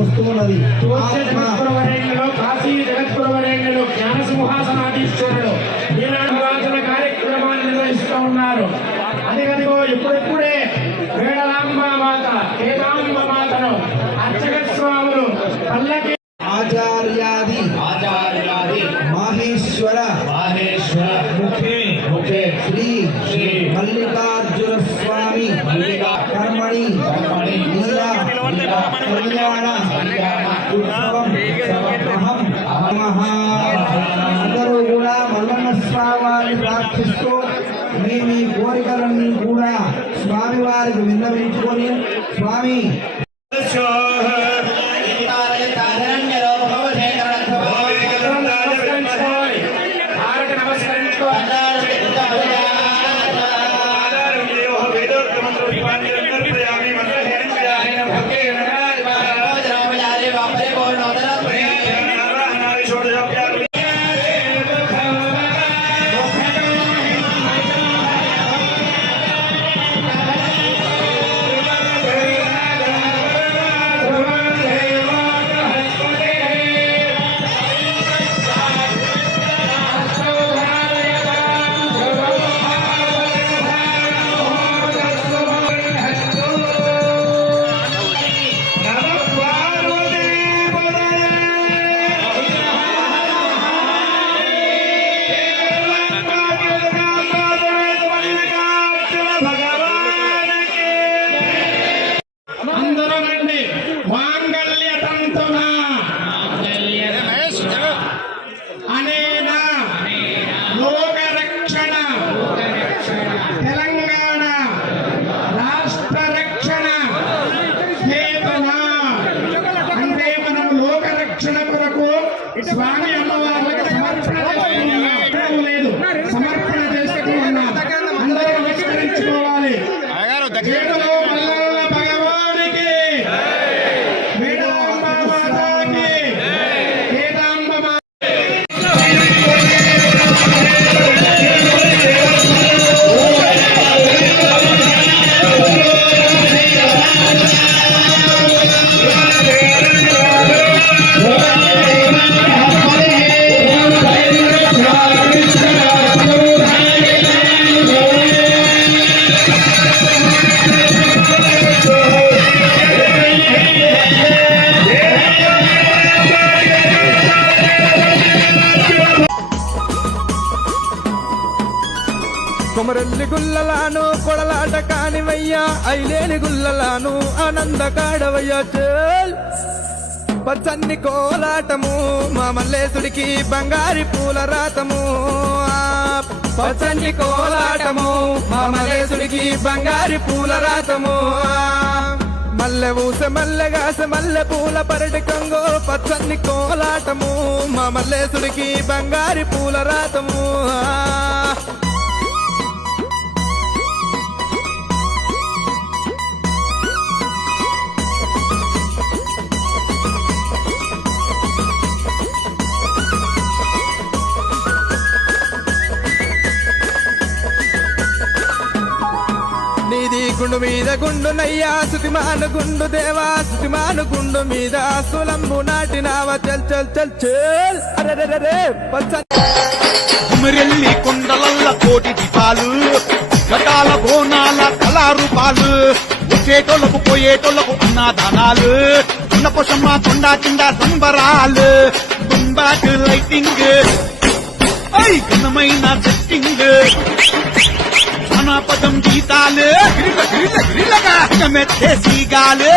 వస్తూ ఉన్నది పూజ్య జగద్గురువరేణ్యులు కాశీ జగద్గురువరేణ్యులు జ్ఞాన సింహాసనాధీశ్వరుడు ఈనాడు వాచన కార్యక్రమాన్ని నిర్వహిస్తూ ఉన్నారు. అదిగదిగో ఇప్పుడిప్పుడే వేడలాంబ మాత వేదాంబ మాతను అర్చక స్వాములు పల్లకి ఆచార్యాది ఆచార్యాది మాహేశ్వర మాహేశ్వర ముఖే ముఖే శ్రీ శ్రీ మల్లికార్జున అందరూ కూడా మల్లన్న స్వామి ప్రార్థిస్తూ మీ మీ కోరికలన్నీ కూడా స్వామి వారికి విన్నవించుకొని స్వామి. నమస్కరించుకోవాలి. అందరూ రండి మాంగళ్య తంతున. అనేన. లోక రక్షణ తెలంగాణ. రాష్ట్ర రక్షణ హేతున. అంటే మనం లోక రక్షణ కొరకు స్వామి కొమరల్లి గుల్లలాను కొడలాట కానివయ్యా ఐలేని గుల్లలాను ఆనంద కాడవయ్యా చేల్. పచ్చన్ని కోలాటము మా మల్లేసుడికి బంగారి పూల రాతము. పచ్చన్ని కోలాటము మా మల్లేసుడికి బంగారి పూల రాతము. ఆ మల్లె ఊసె మల్లెగాస మల్లె పూల పరటి కొంగో పచ్చన్ని కోలాటము మా మల్లేసుడికి బంగారి పూల రాతము. గుండు మీద గుండు నయ్యా సుతిమాను గుండు దేవా సుతిమాను గుండు మీద సులంబు నాటినావా. చల్ చల్ చల్ చల్. అరెరెరెరే పచ్చ. కొండలల్ల కోటి దీపాలు గటాల బోనాల కళారూపాలు వచ్చేటోళ్ళకు పోయేటోళ్ళకు అన్నదానాలు ఉన్న పొషమ్మ కొండ కింద సంబరాలు తుంబాకు లైటింగ్ ఐ ఘనమైన సెట్టింగ్. జానపదం గీతాలు గిరిల గిరిల మెత్తే సీగాలు